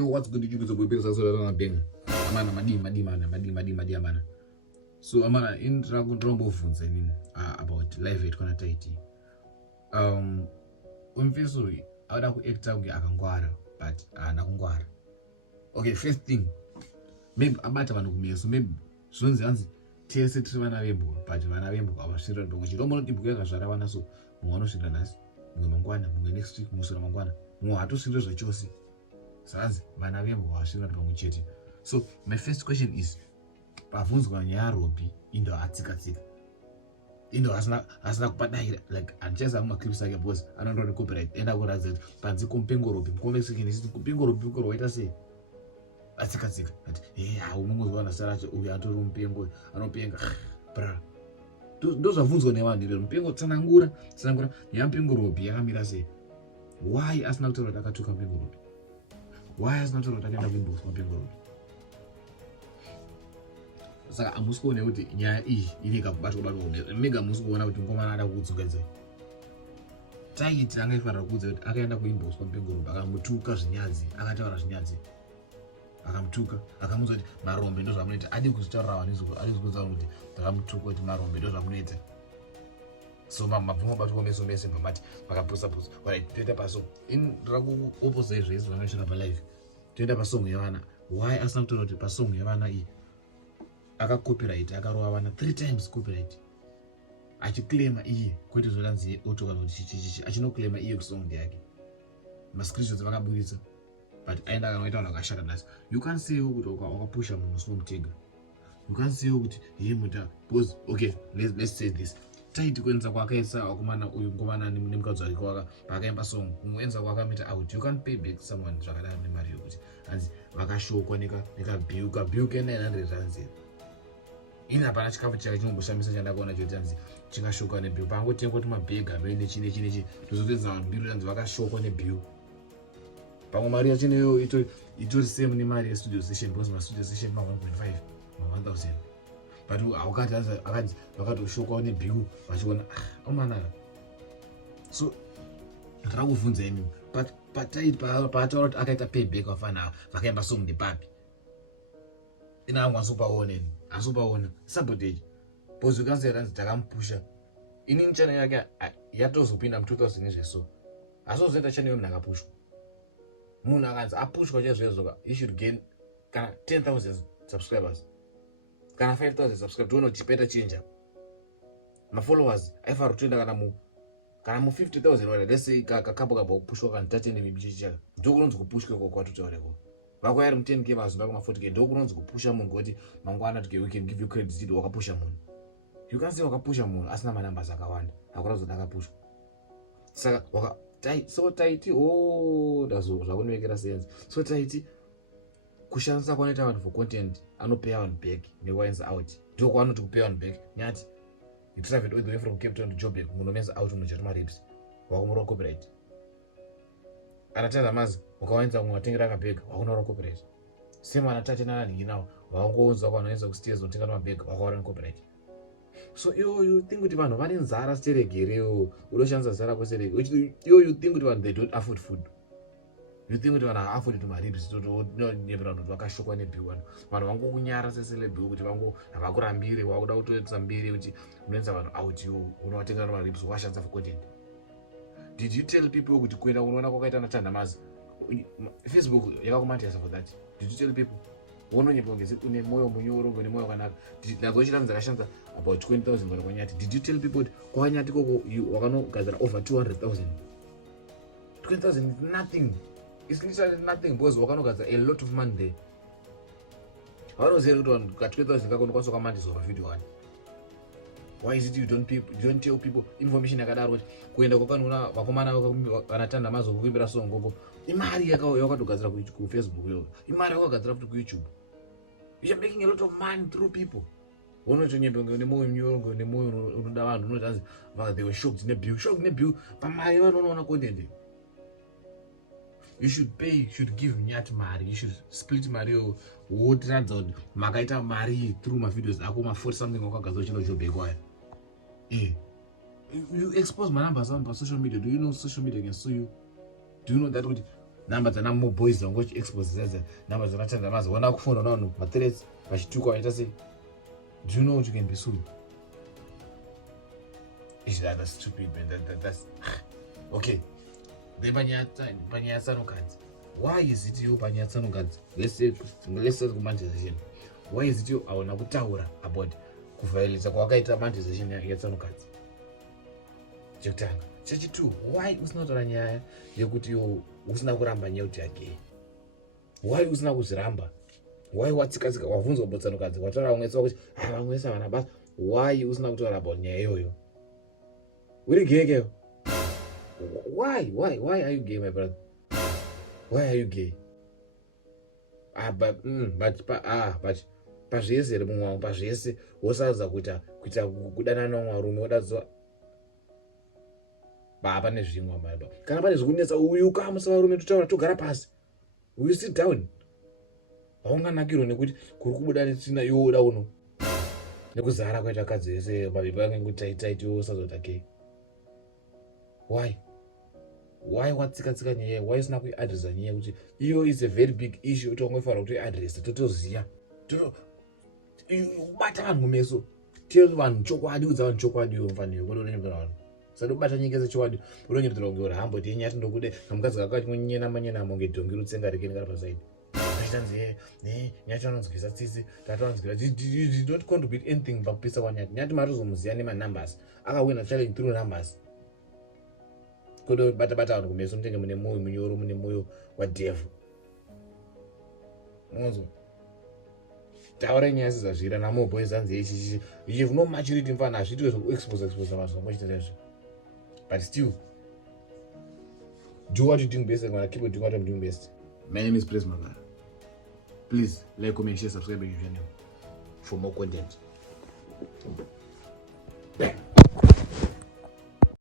what's good you kuzobwebesa so la benga amana madi amana so amana in ndinombovhunza inini about live yet kana taiti umfeso auda kuacta kunge akangwara but haana kungwara. Okay, first thing maybe abata vanhu kumeso maybe zvonzi hanzi tese tiri vana vembwa but vana vembwa avasvira ndongo chirombo dibhuko yakazvara vana so mumwe anosvira nhasi mumwe mangwana mumwe next week musura mangwana mumwe hatosvira zvachose zvanzi vana vembwa avasvira ndongo chete. So my first question is pabvunzwa nyaya yaRobbie indo atsika indo asina kupadaira like ancheza mumaclips ake because anondori copyright enda kuratidza kuti panzi kumpengo Robbie mukomesekeni isiti kumpengo Robbie uko waita sei atsika ati unongozwa nasaracho uyu atori mupengo anopenga bra ndo zvabvunzwa nevanhu ivero mupengo tsanangura nyaya mupengo Robbie yakamira sei. Why asina kutaura kuti akatuka mupengo Robbie? Why asina kutaura kuti akaenda kuinbox mupengo Robbie? Saka hamusi kuona kuti nyaya iyi ine kakubatwa mega hamusi kuona kuti ngomana ada kukudzokedzai. Taiti angaifanira kuudza kuti akaenda kuinbox kwamupengo Robbie akamutuka zvinyadzi akataura zvinyadzi akamutuka akamuudza kuti marombe ndo zvamunoita adi kuzvitaurira vanhu kuudza kuti ndakamutuka kuti marombe ndo zvamunoita. So mabvuma batwa mese mamati makaposta toenda paso ndira kuoposa izvezvi zvangashira palive toenda pasong yevana. Why asina kutaura kuti pasong yevana iyi akacopyright akarova vana 3 times copyright achiclaima iye kwete zvoranzi auto kana kuti chichichi achinoclaima iye kuti song yake mascreenshots vakabudisa but aenda akanoita vanhu vakashata nhasi. You can't say kuti wakapusha munhu usinomutega. You can't say kuti muta because okay let's say this taiti kuenza kwakaisa wakomana uyu ngomana nemukadzi wake waka pakaimba song umuenza kwakamita out. You can't pay back someone zvakadaro nemari yokuti hanzi vakashokwa nekabiuka 900 rands ini hapana chikafu chake chinomboshamisa chandakaona choti hanzi chingashokwa nebiu pangotenga kuti mabhegi amene nechinechi tozotenza vanhu mbiri hanzi vakashokwa nebiu pamwe mari yacho neyo itori same nemari yestudio session because mastudio session ma1.5 ma1000 but haukati akanzi vakatoshokwa nebiu vachiona omanaka. So ndira kuvhunza inini pataura kuti akaita payback vafana vakaimba song nepapi ina hangu asupaona asupaona sabotage because ukanzeranzi takamupusha inini channel yake yatozopinda mu2000 nezveso asozoenda channel yomunhu akapushwa munhu akanzi apushwa chezvezvo you should gain kana 10,000 subscribers kana 5,000 subscribers toona kuti paita change mafollowers aifanira kutoenda kana mu 50,000 wala let's say kakapo kupushwa kana 13 mibichi chaka ndokunonzi kupushwa kwa kwatotaureko vako yari mu 10k mazunda kuma 40k ndokunonzi kupusha munhu kuti mangwana we can give you credit zidi wakapusha munhu. You can't say wakapusha munhu asina manumbers akawanda akurazoda akapushwa. Saka so taiti dazo zvakunovekera sense. So taiti kushandisa kwanoita vanhu for content anopeya vanhu back newines out ndiko kwanoti kupeya vanhu back nyati you traveled all the way from Cape Town to Joburg munomenza out munochera marips wakumura copyright anatenda mazi ukawanza mwatengera kabega wakunora copyright sema anatate nani nawo wakungounza kwanoenza kustairs unotenga mabega wakawana copyright. So you think kuti vanhu vane nzara steregereo unoshandisa zara kweserege you think kuti vanhu they don't afford food. You think kuti vanhu afford to marips totonyepera kuti vakashokwa nebiu vanhu vangokunyara seselebi kuti havakurambire wakuda kutoedza mbiri kuti unoenza vanhu out unovatenga marips washandisa for content. Did you tell people kuti kuenda unoona kwakaita natandamazi Facebook yakakumatisa for that? Did you tell people unonyepa ngezi une moyo munyoro ngone moyo kanaka nagochira mzakashanza about 20,000 ngone kwanyati? Did you tell people kwanyati koko wakanogadzira over 200,000? 20,000 is nothing. It's literally nothing because wakanogadzira a lot of money there. Vanoziva kuti vanhu ka 20,000 kakonokwanisa kwamandizo pavideo one. Why is it you don't tell people information yakadaro kuti kuenda kwakanoona vakomana vanatanda mazo kuimbira song ngoko imari yakatogadzira ku Facebook yo imari yakagadzira futi ku YouTube. You are making a lot of money through people. Unotonyepa nemoyo mnyoro nemoyo unoda vanhu unotanzi they were shocked nebiu pamari vanoona content. You should pay, you should give nyati mari, you should split mari wotiradza kuti makaita mari through my videos ako ma 40 something wakagadzira chino chobekwa. You expose my numbers on social media. Do you know social media can sue you? Do you know that namba dzana mo boys vangochi expose zaza namba dzana tanda mazi wana kufona nawo mathreats vachituka vaita sei. Do you know what you can be sued? Is that stupid, man? That's okay. Then Banya Sanokans. Why is it you Banya Sanokans? Let's say monetization. Why is it you are on Abutaura about kufailisa kwakaita monetization ya Sanokans? Chekutanga. Chechitu, why usina kutora nyaya yekuti usina kuramba nyaya kuti yake? Why usina kuziramba? Why watsika wavunzwa botsanokadzi wataura umwesa kuti vamwesa vana basa? Why usina kutaura about nyaya iyoyo? Uri gay? Why are you gay, my brother? Why are you gay? But pazvese remumwe pazvese wosadza kuita kudana nomwarume wodadziwa pane zvimwe maiba. Kana pane zvikunetsa uyu kamusa varume totaura togara pasi. Will you sit down? Haunganakirwa nekuti kuri kubuda netsina iwo uda uno nekuzara kwaita kadzi vese mabiba anenge taiti iwo usazota gay. Why watsika nyaya? Why usina kuiadresa nyaya kuti iyo is a very big issue kuti wangofanira kuti uiadrese totoziya ubata vanhu mumeso tiri vanhu chokwadi udza vanhu chokwadi iwo mufanire kuti unonyepera vanhu sadi ubata nyika sechokwadi unonyepera kunge uri hambo tienya tindokude namukadzi kakati kunyenama unge dhongi rutsenga rekeni kari pasaidi achitanzi nyati vanonzwisa tsitsi tatavanzwira did not contribute anything pakupisa kwanyati nyati matozomuziya nemanumbers akawina challenge through numbers kodo bata vanhu kumeso mutenge mune moyo munyoro mune moyo wadevhu monzo taura nyaya sizazvira namo boys anzi ichi you have no maturity mfana hazviitwe zvekuexpose vanhu vamochita izvo. But still, do what you do best and keep doing what I'm doing best. My name is Praise Magara. Please like, comment, share, subscribe to your channel for more content.